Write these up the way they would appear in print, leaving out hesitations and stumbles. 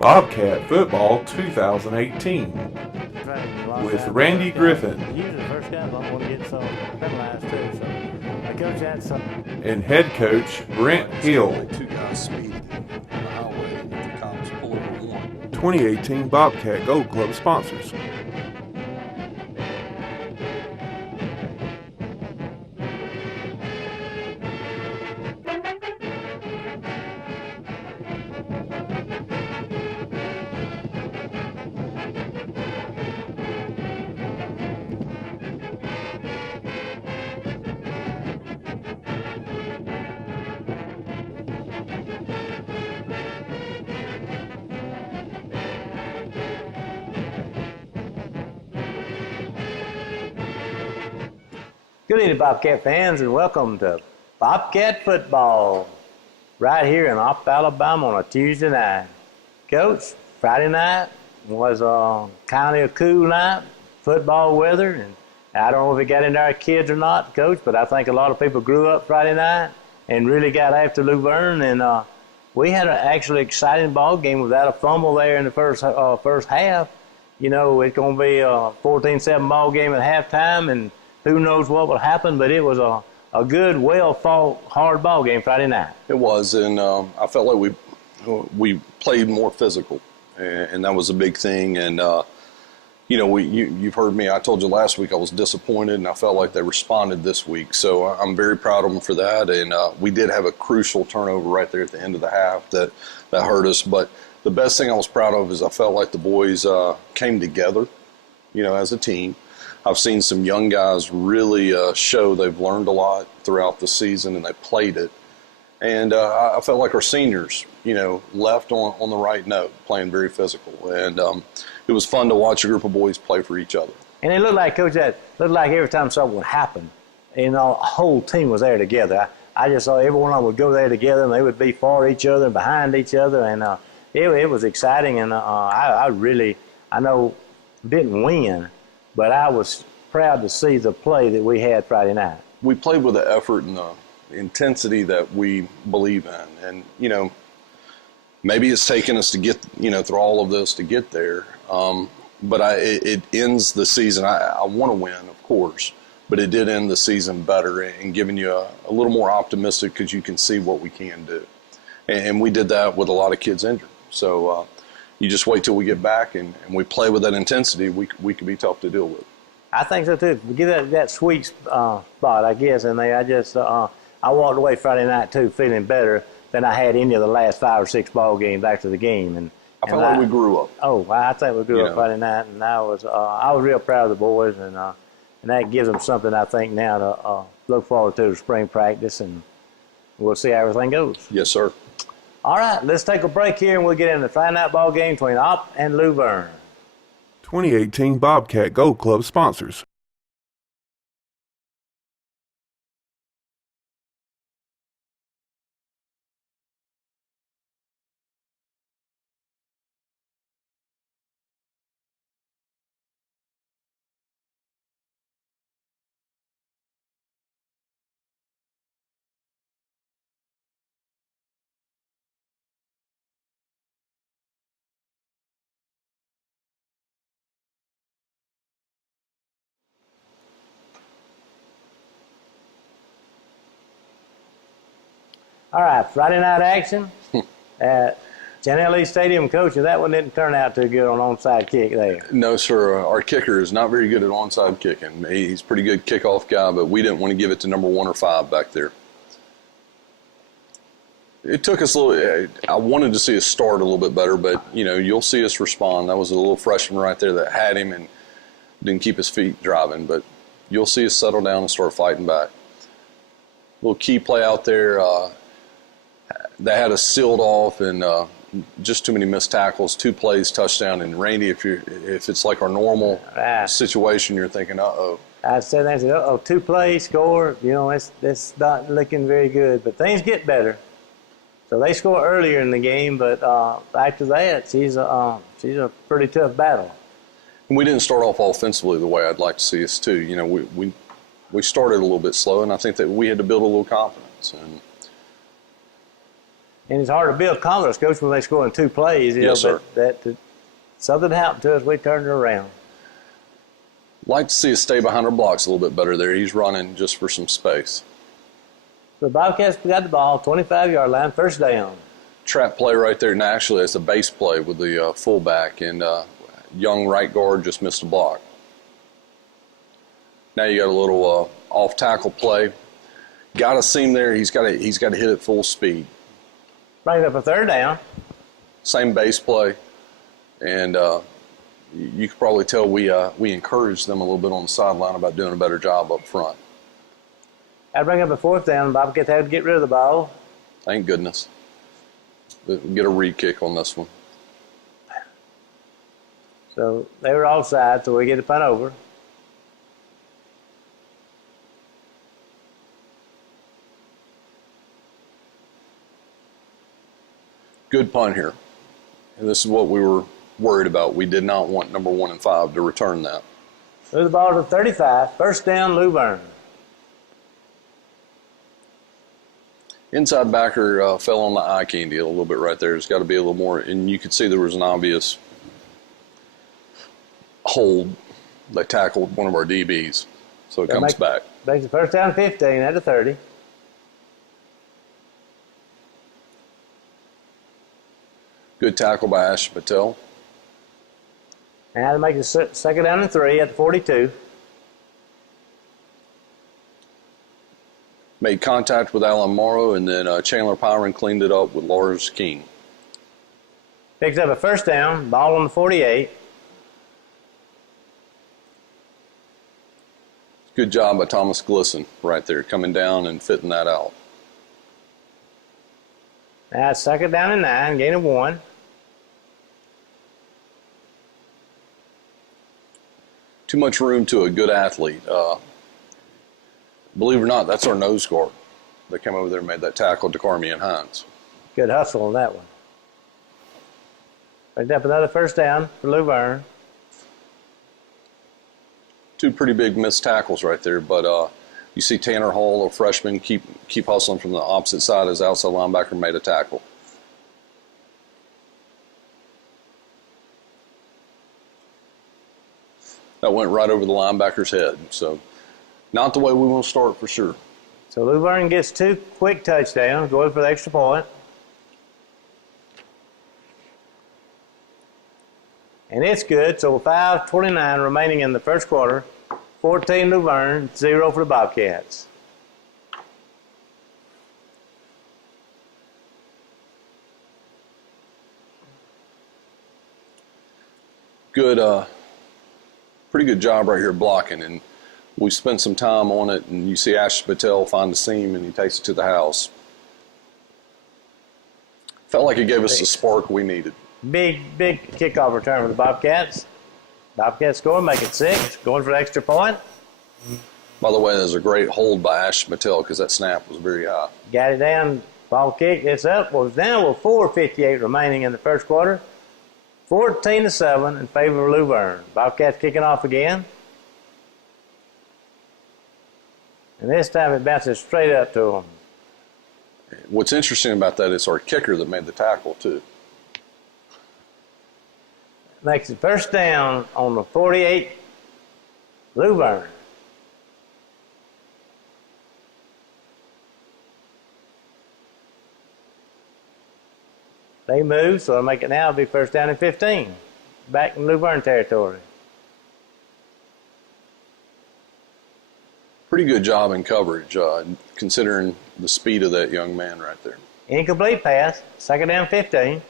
Bobcat Football 2018 with Randy Griffin and head coach Brent Hill. 2018 Bobcat Gold Club sponsors. Good evening, Bobcat fans, and welcome to Bobcat Football right here in Opp, Alabama on a Tuesday night. Coach, Friday night was kind of a cool night, football weather, and I don't know if it got into our kids or not, Coach, but I think a lot of people grew up Friday night and really got after Luverne, and we had an actually exciting ball game without a fumble there in the first half. You know, it's going to be a 14-7 ball game at halftime, and who knows what will happen, but it was a good, well-fought, hard ball game Friday night. It was, and I felt like we played more physical, and that was a big thing. And, you know, you've heard me. I told you last week I was disappointed, and I felt like they responded this week. So I'm very proud of them for that. And we did have a crucial turnover right there at the end of the half that hurt us. But the best thing I was proud of is I felt like the boys came together, you know, as a team. I've seen some young guys really show they've learned a lot throughout the season, and they played it. And I felt like our seniors, you know, left on the right note, playing very physical. And it was fun to watch a group of boys play for each other. And it looked like, Coach, that looked like every time something would happen, you know, the whole team was there together. I just saw everyone would go there together, and they would be for each other and behind each other. And it was exciting. And I know didn't win, but I was proud to see the play that we had Friday night. We played with the effort and the intensity that we believe in. And, you know, maybe it's taken us to get, you know, through all of this to get there. But it ends the season. I want to win, of course, but it did end the season better and giving you a little more optimistic because you can see what we can do. And we did that with a lot of kids injured. So you just wait till we get back and we play with that intensity, we can be tough to deal with. I think so too. We get that sweet spot, I guess, and I walked away Friday night too feeling better than I had any of the last 5 or 6 ball games after the game. And I felt like we grew up. Oh, I think we grew up Friday night, and I was real proud of the boys, and that gives them something I think now to look forward to spring practice, and we'll see how everything goes. Yes, sir. All right, let's take a break here, and we'll get into the Friday night ball game between Opp and Luverne. 2018 Bobcat Gold Club sponsors. All right, Friday night action at Chanelli Stadium. Coach, that one didn't turn out too good on onside kick there. No, sir. Our kicker is not very good at onside kicking. He's a pretty good kickoff guy, but we didn't want to give it to number 1 or 5 back there. It took us a little – I wanted to see us start a little bit better, but, you know, you'll see us respond. That was a little freshman right there that had him and didn't keep his feet driving, but you'll see us settle down and start fighting back. Little key play out there. They had us sealed off and just too many missed tackles, 2 plays, touchdown. And Randy, if it's like our normal situation, you're thinking, uh-oh. I said, 2 plays, score. You know, it's not looking very good. But things get better. So they score earlier in the game, but after that, she's a pretty tough battle. And we didn't start off offensively the way I'd like to see us too. You know, we started a little bit slow, and I think that we had to build a little confidence. And And it's hard to build confidence, Coach, when they score in 2 plays. Yes, sir. But something happened to us. We turned it around. Like to see us stay behind our blocks a little bit better there. He's running just for some space. So the Bobcats got the ball, 25-yard line, first down. Trap play right there, and actually it's a base play with the fullback, and young right guard just missed a block. Now you got a little off tackle play. Got a seam there. He's got to hit it full speed. Brings up a third down. Same base play, and you could probably tell we encouraged them a little bit on the sideline about doing a better job up front. I'd bring up a fourth down. Bobcats had to get rid of the ball. Thank goodness. Get a read kick on this one. So they were offside, so we get the punt over. Good punt here. And this is what we were worried about. We did not want number 1 and 5 to return that. Move the ball to 35. First down, Luverne. Inside backer fell on the eye candy a little bit right there. There's got to be a little more. And you could see there was an obvious hold. They tackled one of our DBs. So it comes back. Makes the first down 15 at the 30. Good tackle by Ash Patel. Now to make the second down and 3 at the 42. Made contact with Alan Morrow, and then Chandler Pyron cleaned it up with Lars King. Picks up a first down, ball on the 48. Good job by Thomas Glisson right there, coming down and fitting that out. Now it's second down and 9, gain of 1. Too much room to a good athlete. Believe it or not, that's our nose guard. They came over there and made that tackle to Carmian Hines. Good hustle on that one. Picked up another first down for Luverne. 2 pretty big missed tackles right there, but you see Tanner Hall, a freshman, keep hustling from the opposite side as outside linebacker made a tackle. That went right over the linebacker's head. So not the way we want to start for sure. So Luverne gets 2 quick touchdowns, going for the extra point. And it's good. So 5:29 remaining in the first quarter. 14 Luverne, 0 for the Bobcats. Good, pretty good job right here blocking, and we spent some time on it, and you see Ash Patel find the seam, and he takes it to the house. Felt like it gave us the spark we needed. Big kickoff return for the Bobcats. Bobcats score, make it 6, going for the extra point. By the way, there's a great hold by Ash Patel because that snap was very high. Got it down, ball kick, it's up. Well, it's down with 4:58 remaining in the first quarter. 14-7 in favor of Luverne. Bobcats kicking off again. And this time it bounces straight up to them. What's interesting about that is our kicker that made the tackle, too. Makes it first down on the 48, Luverne. They move, so it'll make it now. It'll be first down and 15. Back in Luverne territory. Pretty good job in coverage, considering the speed of that young man right there. Incomplete pass, second down 15.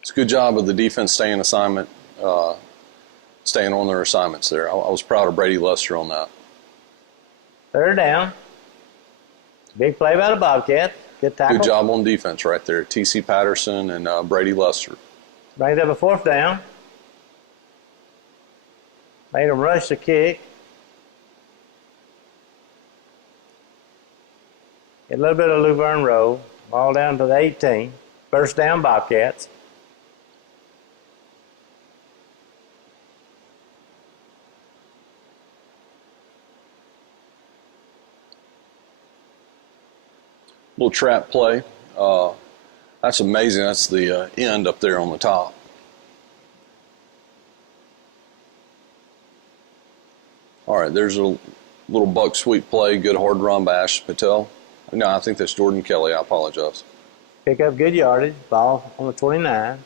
It's a good job of the defense staying assignment, staying on their assignments there. I was proud of Brady Lester on that. Third down. Big play by the Bobcat. Good tackle. Good job on defense right there. T.C. Patterson and Brady Lester. Brings up a fourth down. Made him rush the kick. Get a little bit of Luverne roll. Ball down to the 18. First down, Bobcats. Little trap play. That's amazing. That's the end up there on the top. All right, there's a little buck sweep play. Good hard run by Ash Patel. No, I think that's Jordan Kelly. I apologize. Pick up good yardage. Ball on the 29.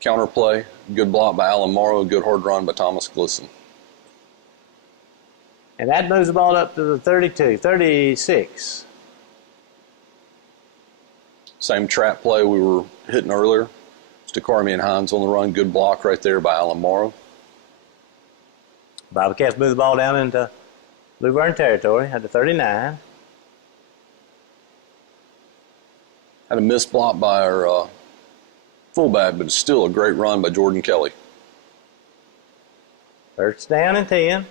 Counter play. Good block by Alan Morrow. Good hard run by Thomas Glisson. And that moves the ball up to the 32, 36. Same trap play we were hitting earlier. Stakarmi and Hines on the run. Good block right there by Alan Morrow. Bobcats move the ball down into Luverne territory at the 39. Had a missed block by our fullback, but it's still a great run by Jordan Kelly. First down and 10.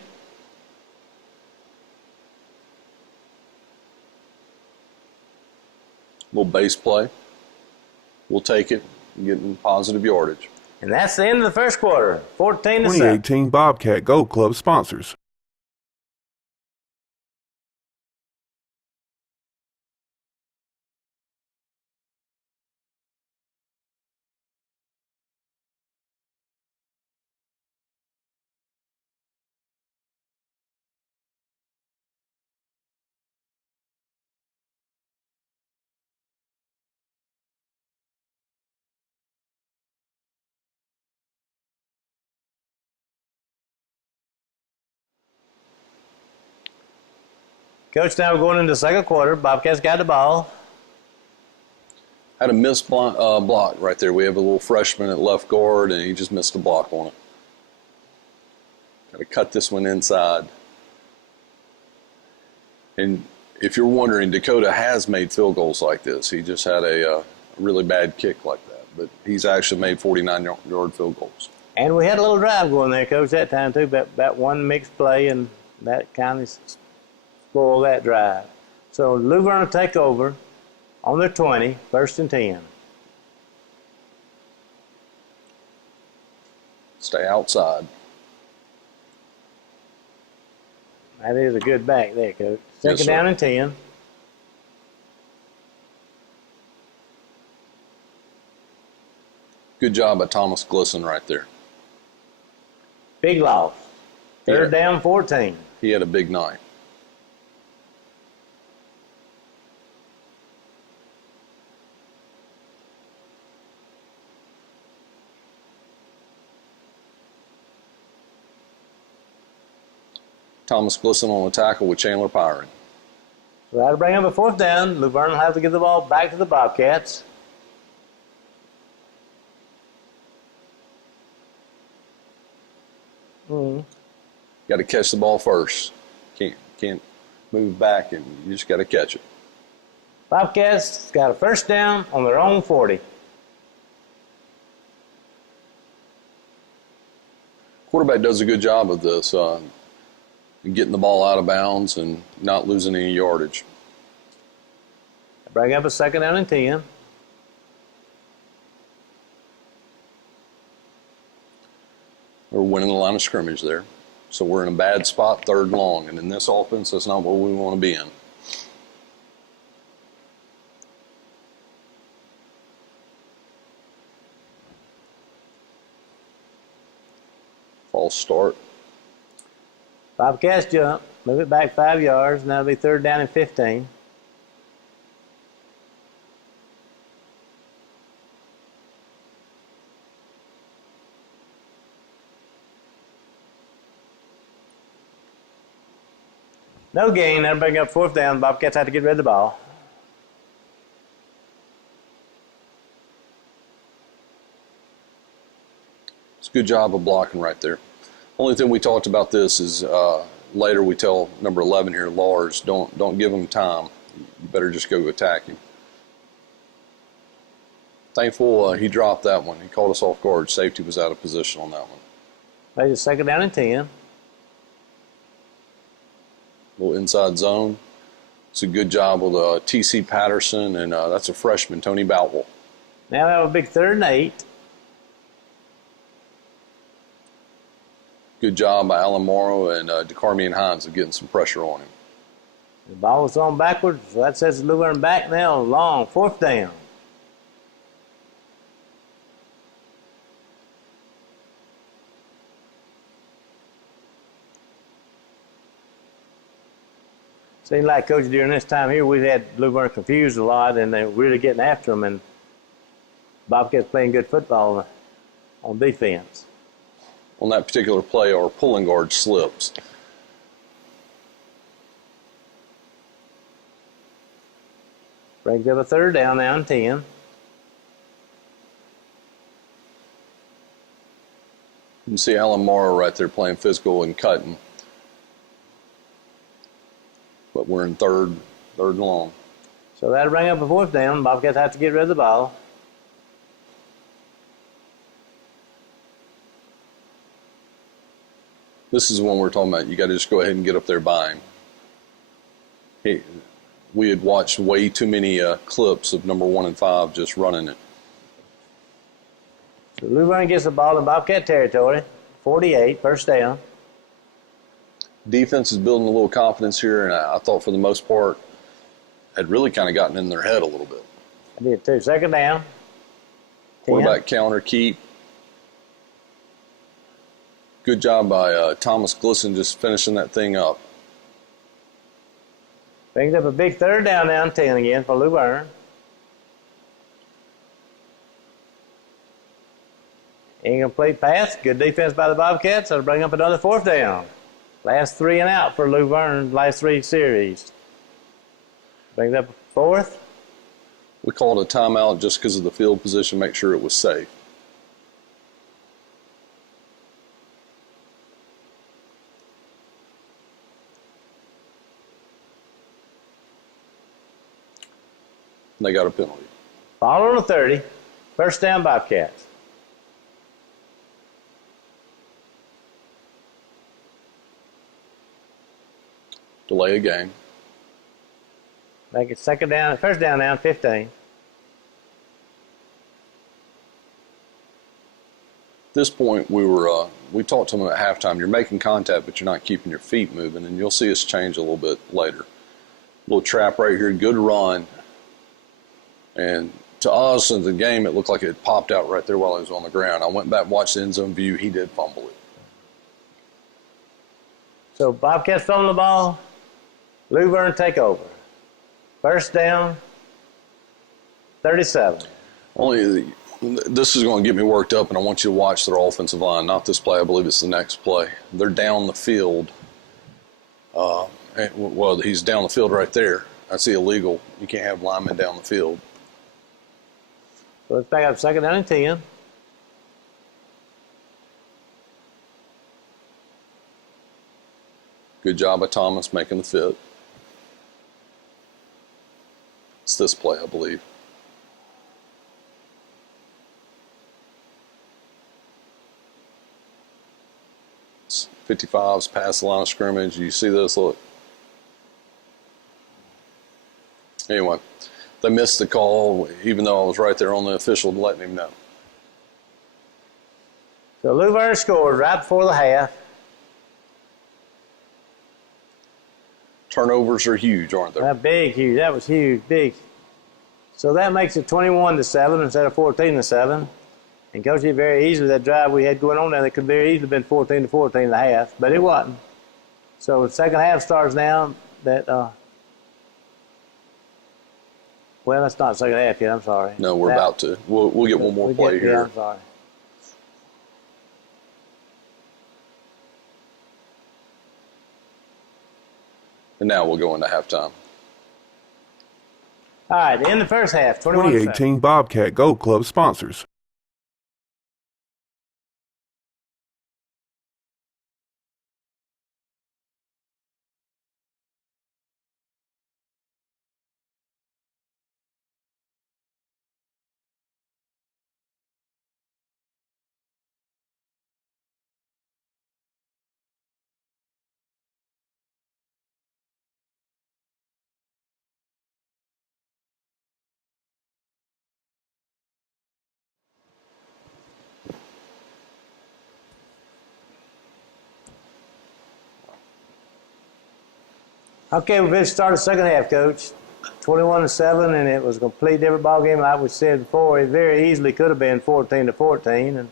Little base play. We'll take it, getting positive yardage. And that's the end of the first quarter. 14 to 7. 2018 Bobcat Gold Club sponsors. Coach, now we're going into the second quarter. Bobcats got the ball. Had a missed block right there. We have a little freshman at left guard, and he just missed a block on it. Got to cut this one inside. And if you're wondering, Dakota has made field goals like this. He just had a really bad kick like that. But he's actually made 49-yard field goals. And we had a little drive going there, Coach, that time too. About one mixed play, and that kind of spoiled that drive. So Luverne will take over on their 20, first and 10. Stay outside. That is a good back there, Coach. Yes, Second sir. down and 10. Good job by Thomas Glisson right there. Big loss. Third Yeah. down, 14. He had a big night. Thomas Glisson on the tackle with Chandler Pyron. So that'll bring up a fourth down. Luverne will have to give the ball back to the Bobcats. Got to catch the ball first. Can't move back, and you just got to catch it. Bobcats got a first down on their own 40. Quarterback does a good job of this, getting the ball out of bounds and not losing any yardage. Bring up a second down and 10. We're winning the line of scrimmage there. So we're in a bad spot, third and long. And in this offense, that's not what we want to be in. False start. Bobcats jump, move it back 5 yards, and that'll be third down and 15. No gain, that'll bring up fourth down. Bobcats have to get rid of the ball. It's a good job of blocking right there. Only thing we talked about this is later we tell number 11 here, Lars, don't give him time. You better just go attack him. Thankful he dropped that one. He caught us off guard. Safety was out of position on that one. There's a second down and 10. Little inside zone. It's a good job with T.C. Patterson, and that's a freshman, Tony Boutwell. Now we have a big third and 8. Good job by Alan Morrow and DeCarmian Hines of getting some pressure on him. The ball was thrown backwards, so that sets Luverne back now. Long, 4th down. Seemed like, Coach, during this time here, we had Luverne confused a lot, and they were really getting after them, and Bobcats playing good football on defense. On that particular play, our pulling guard slips. Brings up a 3rd down now and 10. You can see Alan Morrow right there playing physical and cutting. But we're in third and long. So that'll bring up a 4th down. Bobcats have to get rid of the ball. This is the one we're talking about. You got to just go ahead and get up there by him. We had watched way too many clips of number 1 and 5 just running it. So Luverne gets the ball in Bobcat territory. 48, 1st down. Defense is building a little confidence here, and I thought for the most part had really kind of gotten in their head a little bit. I did too. 2nd down. 10. Quarterback counter, keep. Good job by Thomas Glisson just finishing that thing up. Brings up a big 3rd down now and 10 again for Luverne. Incomplete pass. Good defense by the Bobcats. That'll bring up another 4th down. Last 3 and out for Luverne, last 3 series. Brings up a 4th. We called a timeout just because of the field position, make sure it was safe. They got a penalty. Ball on the 30. 1st down, Bobcats. Delay a game. Make it 2nd down, 1st down now, 15. At this point, we talked to them at halftime. You're making contact, but you're not keeping your feet moving, and you'll see us change a little bit later. Little trap right here, good run. And to us in the game, it looked like it popped out right there while he was on the ground. I went back and watched the end zone view. He did fumble it. So Bobcats fumble the ball. Luverne take over. 1st down, 37. This is going to get me worked up, and I want you to watch their offensive line. Not this play. I believe it's the next play. They're down the field. Well, he's down the field right there. That's illegal. You can't have linemen down the field. So let's back up 2nd down and 10. Good job by Thomas making the fit. It's this play, I believe. It's 55's past the line of scrimmage. You see this? Look. Anyway, they missed the call, even though I was right there on the official letting him know. So Luverne scored right before the half. Turnovers are huge, aren't they? That big, huge. That was huge, big. So that makes it 21-7 instead of 14-7. And Coach, it very easily, that drive we had going on there, that could very easily have been 14-14 and a half, but it wasn't. So the 2nd half starts now. Well, that's not 2nd half yet. I'm sorry. No, we're about to. We'll get one more play here. Yeah, I'm sorry. And now we'll go into halftime. All right, in the 1st half, 21-7. 2018 Bobcat Gold Club sponsors. Okay, we started the second half, Coach. 21-7, and it was a complete different ball game. Like we said before, it very easily could have been 14-14, and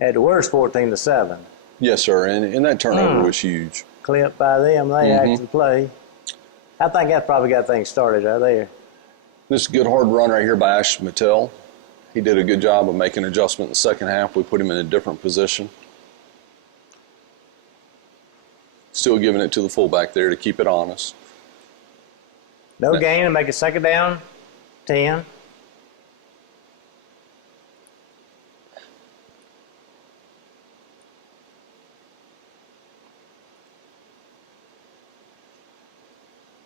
at the worst 14-7. Yes, sir. And that turnover was huge. Clipped by them, they actually play. I think that probably got things started right there. This is a good hard run right here by Ash Mattel. He did a good job of making an adjustment in the second half. We put him in a different position. Still giving it to the fullback there to keep it honest. No gain and make it second down, 10.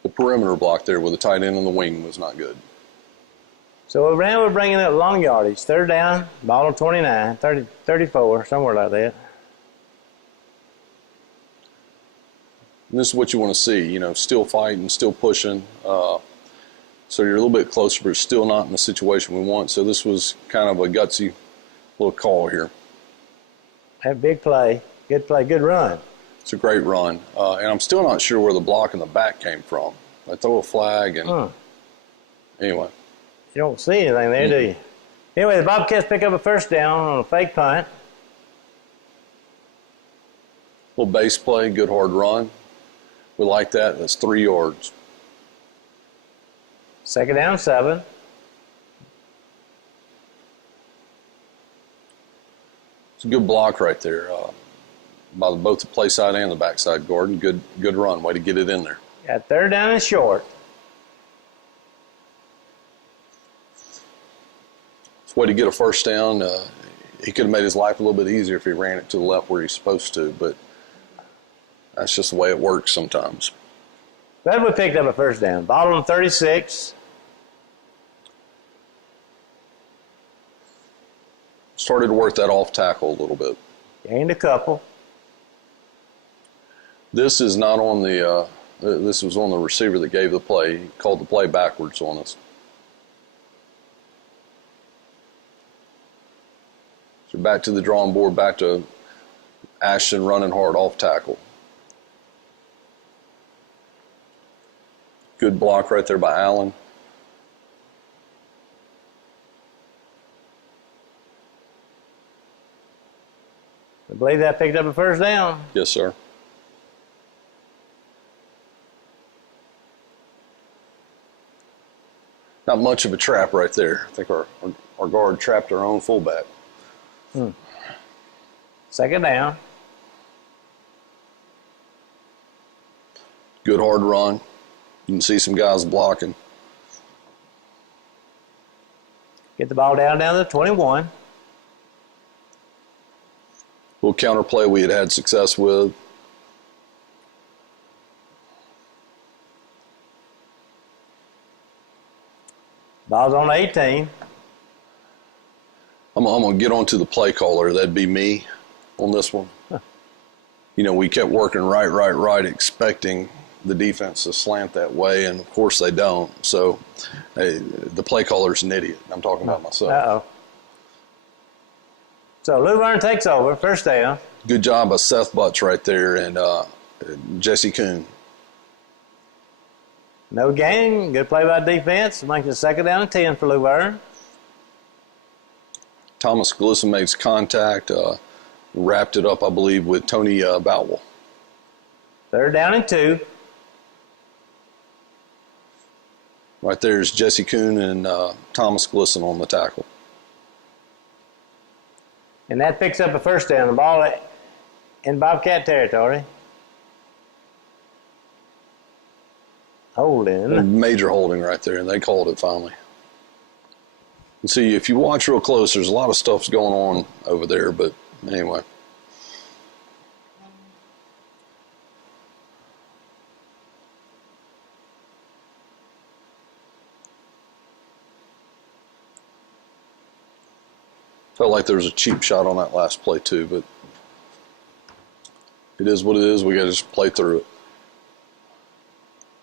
The perimeter block there with the tight end on the wing was not good. So we're bringing up long yardage. Third down, ball on 29, 30, 34, somewhere like that. And this is what you want to see, you know, still fighting, still pushing. So you're a little bit closer, but still not in the situation we want. So this was kind of a gutsy little call here. That big play, good run. It's a great run. And I'm still not sure where the block in the back came from. I throw a flag and anyway. You don't see anything there, do you? Anyway, the Bobcats pick up a first down on a fake punt. Little base play, good hard run. We like that. That's 3 yards. Second down, 7. It's a good block right there by both the play side and the backside guard. And good run. Way to get it in there. Got third down and short. It's a way to get a first down. He could have made his life a little bit easier if he ran it to the left where he's supposed to, but that's just the way it works sometimes. But we picked up a first down. Ball on 36. Started to work that off tackle a little bit. Gained a couple. This is not on the. This was on the receiver that gave the play. He called the play backwards on us. So back to the drawing board. Back to Ashton running hard off tackle. Good block right there by Allen. I believe that picked up a first down. Yes, sir. Not much of a trap right there. I think our guard trapped our own fullback. Second down. Good hard run. You can see some guys blocking. Get the ball down to the 21. Little counter play we had success with. Ball's on 18. I'm going to get on to the play caller. That'd be me on this one. You know, we kept working right, expecting the defense to slant that way, and, of course, they don't. So the play caller's an idiot. I'm talking about myself. Uh-oh. So Luverne takes over, first down. Good job by Seth Butts right there and Jesse Kuhn. No gain. Good play by defense. Makes it second down and 10 for Luverne. Thomas Glisson makes contact, wrapped it up, I believe, with Tony Bowell. Third down and 2. Right there is Jesse Kuhn and Thomas Glisson on the tackle. And that picks up a first down. The ball in Bobcat territory. Holding. Major holding right there, and they called it finally. And see, if you watch real close, there's a lot of stuff's going on over there, but anyway. Felt like there was a cheap shot on that last play too, but it is what it is. We got to just play through it.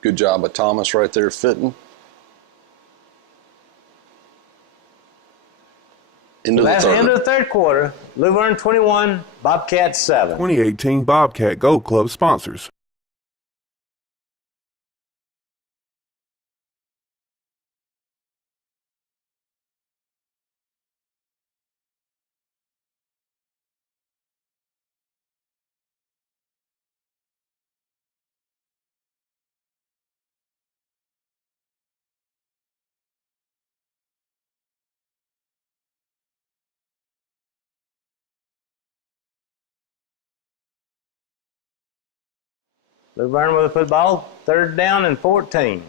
Good job by Thomas right there fitting. Into the third. End of the third quarter. Luverne 21, Bobcat 7. 2018 Bobcat Gold Club sponsors. Luverne with the football, 3rd down and 14.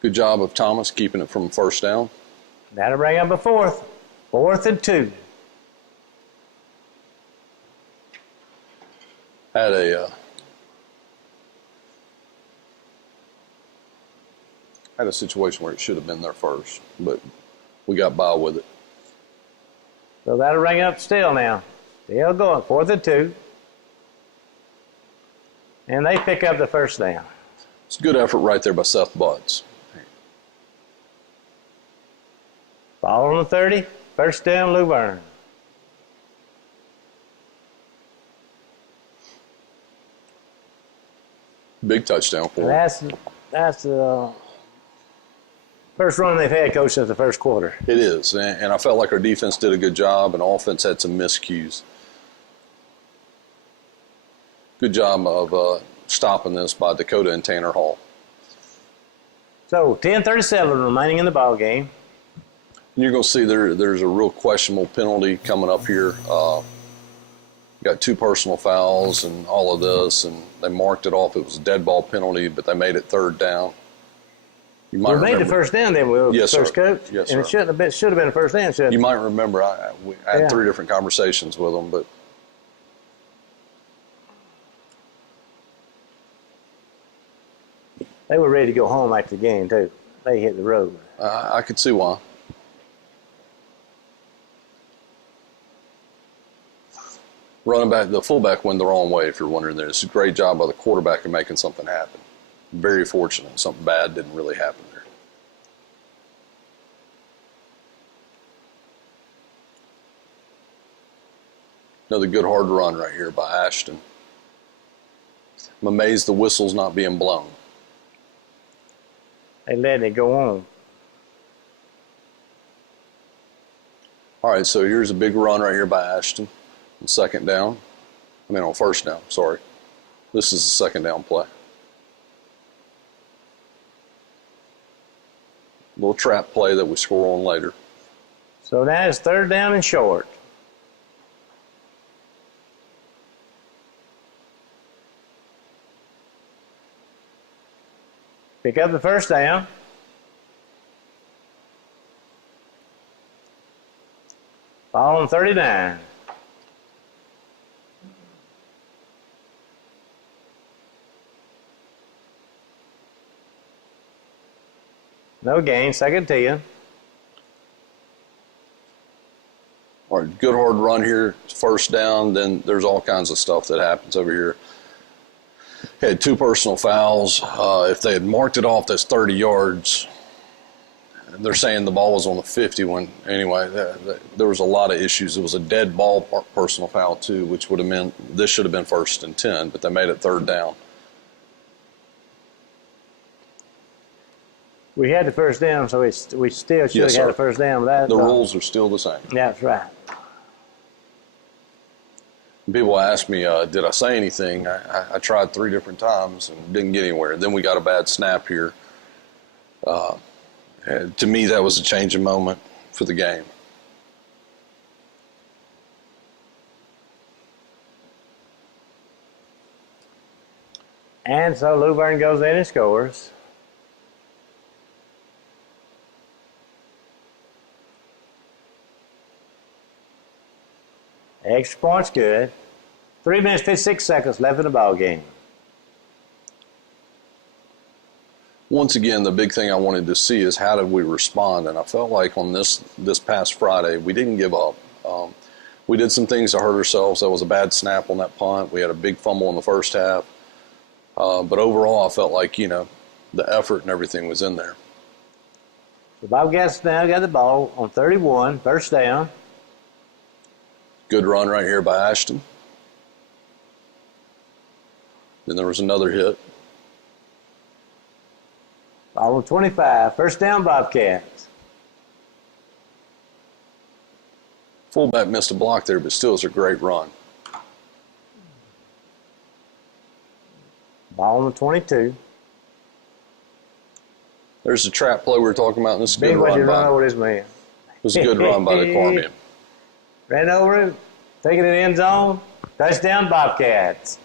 Good job of Thomas keeping it from 1st down. That'll bring up a 4th. 4th and 2. Had a situation where it should have been there first, but we got by with it. So that'll bring up still now. Still going. 4th and 2. And they pick up the 1st down. It's a good effort right there by Seth Butts. Ball on the 30. 1st down, Luverne. Big touchdown for him. That's the first run they've had, Coach, since the 1st quarter. It is, and I felt like our defense did a good job, and offense had some miscues. Good job of stopping this by Dakota and Tanner Hall. So 10:37 remaining in the ball game. You're going to see there's a real questionable penalty coming up here. Got 2 personal fouls and all of this, and they marked it off. It was a dead ball penalty, but they made it 3rd down. You might made the 1st down then, Will. Yes, First sir. coach. Yes, and sir. it should have been a 1st down, shouldn't You it? might remember I had Yeah. 3 different conversations with them, but They were ready to go home after the game, too. They hit the road. I could see why. Running back, the fullback went the wrong way, if you're wondering. It's a great job by the quarterback in making something happen. Very fortunate. Something bad didn't really happen there. Another good hard run right here by Ashton. I'm amazed the whistle's not being blown. They letting it go on. All right, so here's a big run right here by Ashton. On 2nd down. On 1st down, sorry. This is the 2nd down play. Little trap play that we score on later. So now it's 3rd down and short. Pick up the 1st down. Ball on 39. No gain, 2nd 10. All right, good hard run here, 1st down. Then there's all kinds of stuff that happens over here. Had 2 personal fouls. If they had marked it off, that's 30 yards. They're saying the ball was on the 50 when, anyway, there was a lot of issues. It was a dead ball personal foul, too, which would have meant this should have been 1st and 10, but they made it 3rd down. We had the 1st down, so we still should have Yes, had sir. the 1st down. But The rules are still the same. That's right. People ask me, did I say anything? I tried 3 different times and didn't get anywhere. Then we got a bad snap here. To me, that was a changing moment for the game. And so Luverne goes in and scores. Extra point's good. 3 minutes, 56 seconds left in the ball game. Once again, the big thing I wanted to see is how did we respond, and I felt like on this past Friday we didn't give up. We did some things to hurt ourselves. That was a bad snap on that punt. We had a big fumble in the first half, but overall I felt like the effort and everything was in there. The Bobcats now got the ball on 31, 1st down. Good run right here by Ashton. Then there was another hit. Ball on 25, 1st down Bobcats. Fullback missed a block there, but still it's a great run. Ball on the 22. There's the trap play we were talking about, and this is a Big good way run to run by. over this man. It was a good run by the Carmian. Ran over him, taking it in the end zone. Touchdown, Bobcats.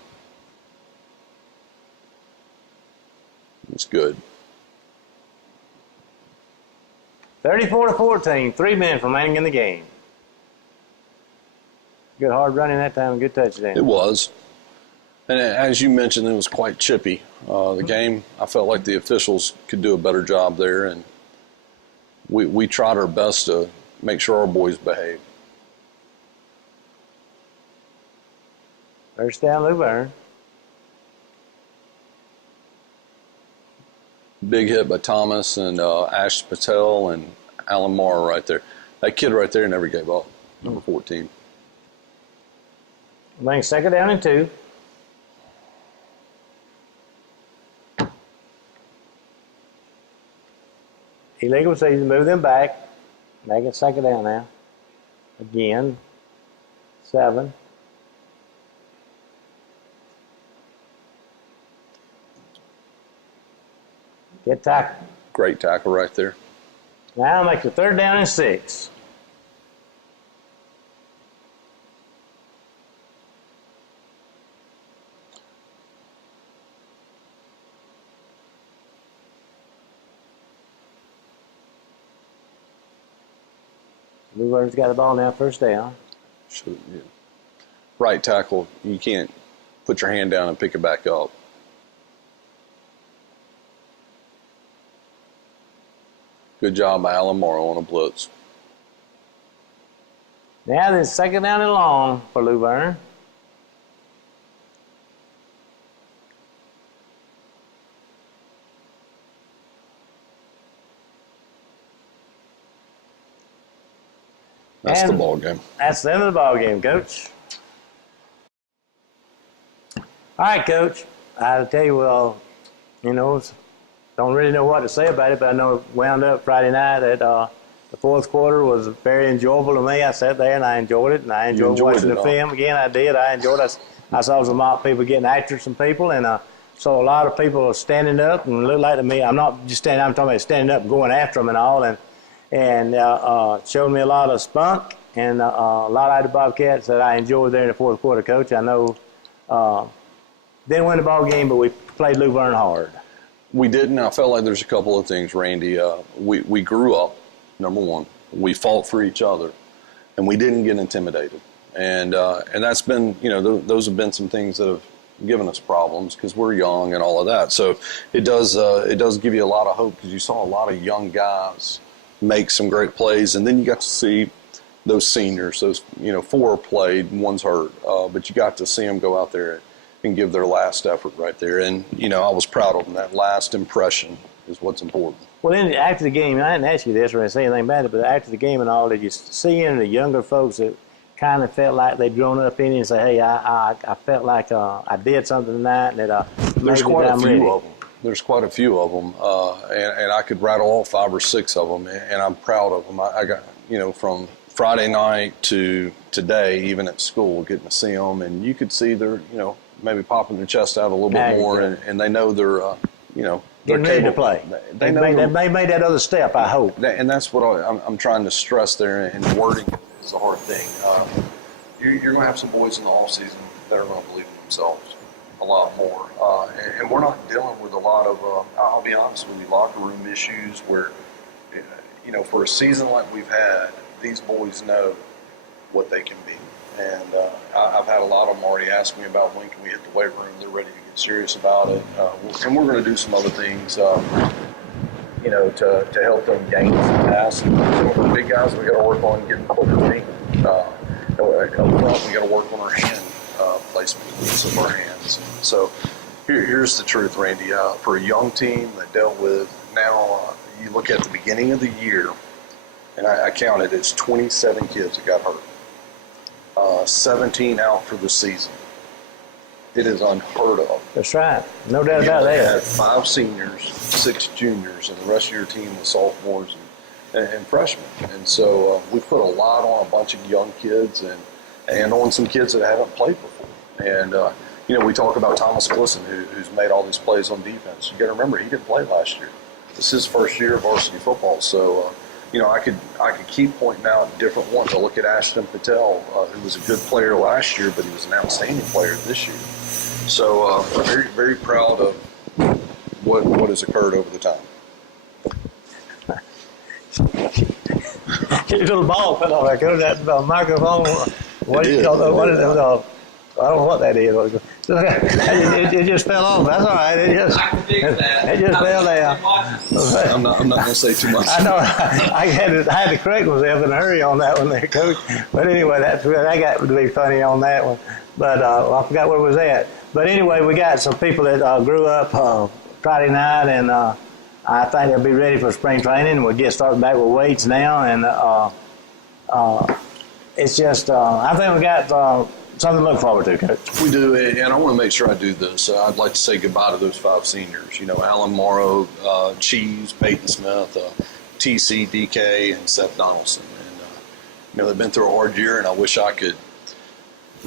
It's good. 34-14, 3 minutes remaining in the game. Good hard running that time, good touchdown. It was. And as you mentioned, it was quite chippy. The game, I felt like the officials could do a better job there, and we tried our best to make sure our boys behaved. First down, Luverne. Big hit by Thomas and Ash Patel and Alan Morrow right there. That kid right there never gave up, number 14. I think second down and 2. Illegal season, move them back. Make it second down now. Again, 7. Get tackle. Great tackle right there. Now make the third down and 6. Luverne's got the ball now, first down. Yeah. Right tackle, you can't put your hand down and pick it back up. Good job by Alan Morrow on a blitz. Now this second down and long for Luverne. That's the ball game. That's the end of the ball game, Coach. All right, Coach. I'll tell you, well, you know, don't really know what to say about it, but I know it wound up Friday night that the fourth quarter was very enjoyable to me. I sat there and I enjoyed it, and I enjoyed watching the film again. I did. I enjoyed it. I saw some mock people getting after some people, and saw a lot of people standing up and looked like to me. I'm not just standing. I'm talking about standing up and going after them and all, and showed me a lot of spunk and a lot of the Bobcats that I enjoyed there in the fourth quarter, Coach. I know didn't win the ball game, but we played Luverne hard. We didn't. I felt like there's a couple of things, Randy. We grew up, number one. We fought for each other, and we didn't get intimidated. And that's been, you know, those have been some things that have given us problems because we're young and all of that. So it does give you a lot of hope because you saw a lot of young guys make some great plays, and then you got to see those seniors. Those, you know, 4 played, one's hurt, but you got to see them go out there and give their last effort right there. And, you know, I was proud of them. That last impression is what's important. Well, then after the game, I didn't ask you this or say anything about it, but after the game and all, did you see any of the younger folks that kind of felt like they'd grown up in you and say, hey, I felt like I did something tonight that There's quite a few ready. of them. There's quite a few of them, and I could rattle all 5 or 6 of them, and I'm proud of them. I got, you know, from Friday night to today, even at school, getting to see them, and you could see they're, you know, maybe popping their chest out a little bit more, and they know they're, you know, they're ready to play. They made that other step, I hope. And that's what I'm trying to stress there, and wording is the hard thing. You're going to have some boys in the offseason that are going to believe in themselves a lot more. And we're not dealing with a lot of, I'll be honest with you, locker room issues where, you know, for a season like we've had, these boys know what they can be. And I've had a lot of them already ask me about when can we hit the weight room. They're ready to get serious about it. And we're going to do some other things, you know, to help them gain some mass. Some of the big guys, we got to work on getting quicker feet. Up front, we got to work on our hand placement use of our hands. So here's the truth, Randy. For a young team that dealt with, now you look at the beginning of the year, and I counted, it's 27 kids that got hurt. 17 out for the season. It is unheard of. That's right. No doubt about that. You had 5 seniors, 6 juniors, and the rest of your team was sophomores and freshmen. And so we put a lot on a bunch of young kids and on some kids that haven't played before. And, you know, we talk about Thomas Glisson, who's made all these plays on defense. You got to remember, he didn't play last year. This is his first year of varsity football. So I could keep pointing out different ones. I look at Ashton Patel, who was a good player last year, but he was an outstanding player this year. So very, very proud of what has occurred over the time. Your little ball fell off. I go to that microphone. What do you call it? What is it? I don't know what that is. It just fell off. That's all right. It just fell down. I'm not going to say too much. I know. I had to correct myself in a hurry on that one there, Coach. But anyway, that got to be funny on that one. But I forgot where it was at. But anyway, we got some people that grew up Friday night, and I think they'll be ready for spring training. We'll get started back with weights now, and it's just I think we got something to look forward to, Coach. We do, and I want to make sure I do this. I'd like to say goodbye to those 5 seniors. Alan Morrow, Cheese, Peyton Smith, TC, DK, and Seth Donaldson. And they've been through a hard year, and I wish I could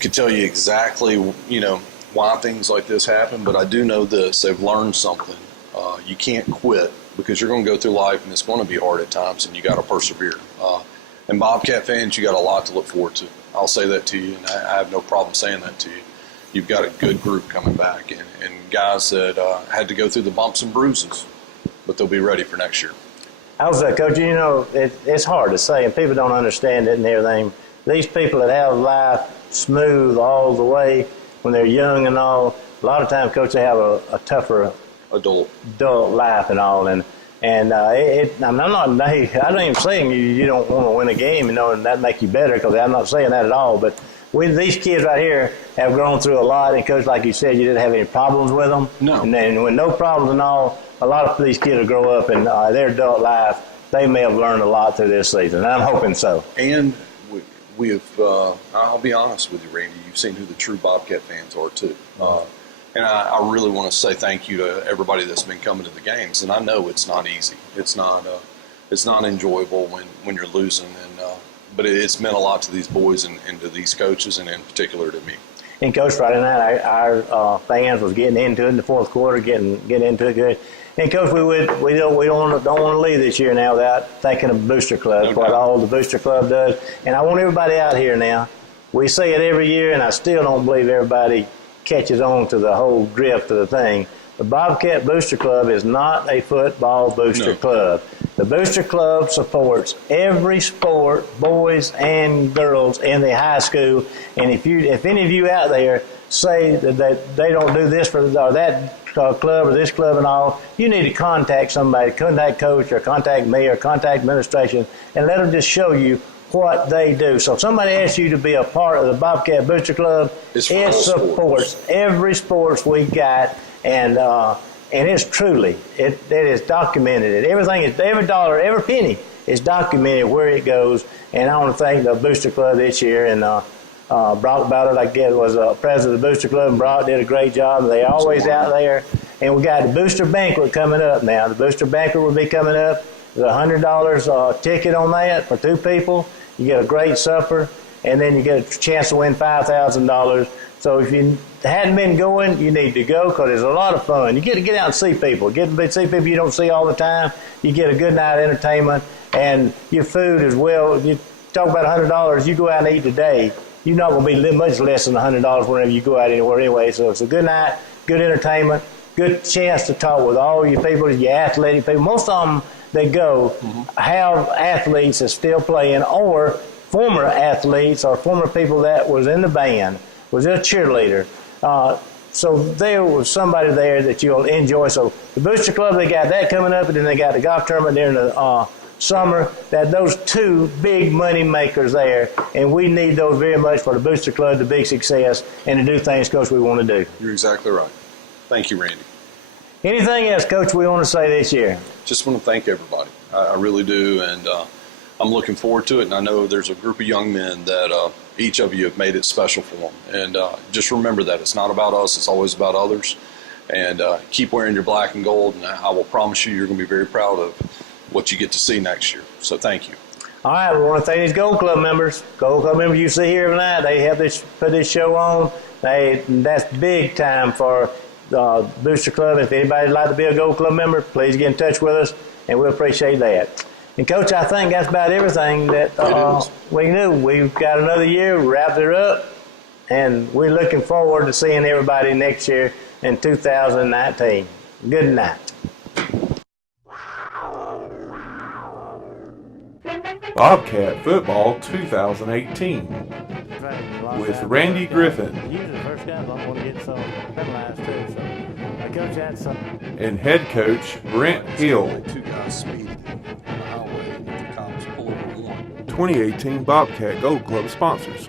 tell you exactly why things like this happen. But I do know this: they've learned something. You can't quit, because you're going to go through life, and it's going to be hard at times, and you got to persevere. And Bobcat fans, you got a lot to look forward to. I'll say that to you, and I have no problem saying that to you. You've got a good group coming back, and guys that had to go through the bumps and bruises, but they'll be ready for next year. I was Coach, it's hard to say, and people don't understand it and everything. These people that have life smooth all the way when they're young and all, a lot of times, Coach, they have a tougher adult life and all, and I'm not. I don't even saying you don't want to win a game, and that make you better, because I'm not saying that at all. But these kids right here have grown through a lot, and Coach, like you said, you didn't have any problems with them. No. And then when no problems and all, a lot of these kids will grow up in their adult life. They may have learned a lot through this season, and I'm hoping so. And we have. I'll be honest with you, Randy. You've seen who the true Bobcat fans are too. And I really want to say thank you to everybody that's been coming to the games. And I know it's not easy. It's not enjoyable when you're losing. But it's meant a lot to these boys and to these coaches, and in particular to me. And Coach, Friday night, our fans was getting into it in the fourth quarter, getting into it good. And Coach, we don't want to leave this year now without thanking the Booster Club for what all the Booster Club does. And I want everybody out here now. We say it every year, and I still don't believe everybody catches on to the whole drift of the thing. The Bobcat Booster Club is not a football booster club. The Booster Club supports every sport, boys and girls, in the high school. And if any of you out there say that they don't do this or that club or this club and all, you need to contact somebody, contact Coach or contact me or contact administration, and let them just show you what they do. So if somebody asks you to be a part of the Bobcat Booster Club, it supports every sports we got, and it's truly it is documented. Everything is every dollar, every penny is documented where it goes. And I want to thank the Booster Club this year, and Brock Ballard, I guess, was president of the Booster Club, and Brock did a great job. They're always out there, and we got the Booster Banquet coming up now. The Booster Banquet will be coming up. There's $100 ticket on that for 2 people. You get a great supper, and then you get a chance to win $5,000. So if you hadn't been going, you need to go, because it's a lot of fun. You get to get out and see people. Get to see people you don't see all the time. You get a good night of entertainment, and your food as well. You talk about $100. You go out and eat today, you're not going to be much less than $100 whenever you go out anywhere anyway. So it's a good night, good entertainment, good chance to talk with all your people, your athletic people. Most of them that go have athletes that still playing, or former athletes or former people that was in the band, was a cheerleader. So there was somebody there that you'll enjoy. So the Booster Club, they got that coming up, and then they got the golf tournament during the summer. That those 2 big money makers there, and we need those very much for the Booster Club to be success and to do things, Coach, we want to do. You're exactly right. Thank you, Randy. Anything else, Coach, we want to say this year? Just want to thank everybody. I really do, and I'm looking forward to it. And I know there's a group of young men that each of you have made it special for them. And just remember that it's not about us; it's always about others. And keep wearing your black and gold, and I will promise you're going to be very proud of what you get to see next year. So thank you. All right, we want to thank these Gold Club members. Gold Club members you see here tonight, they help put this show on. That's big time for Booster Club. If anybody'd like to be a Gold Club member, please get in touch with us, and we'll appreciate that. And Coach, I think that's about everything that is. we knew. We've got another year, wrapped it up, and we're looking forward to seeing everybody next year in 2019. Good night. Bobcat Football 2018 with Randy Griffin Usually the first guys don't want to get some penalized too. So my coach had some. and head coach Brent Hill. Two guys speeding on the highway, and the cops pull over one. 2018 Bobcat Gold Club sponsors.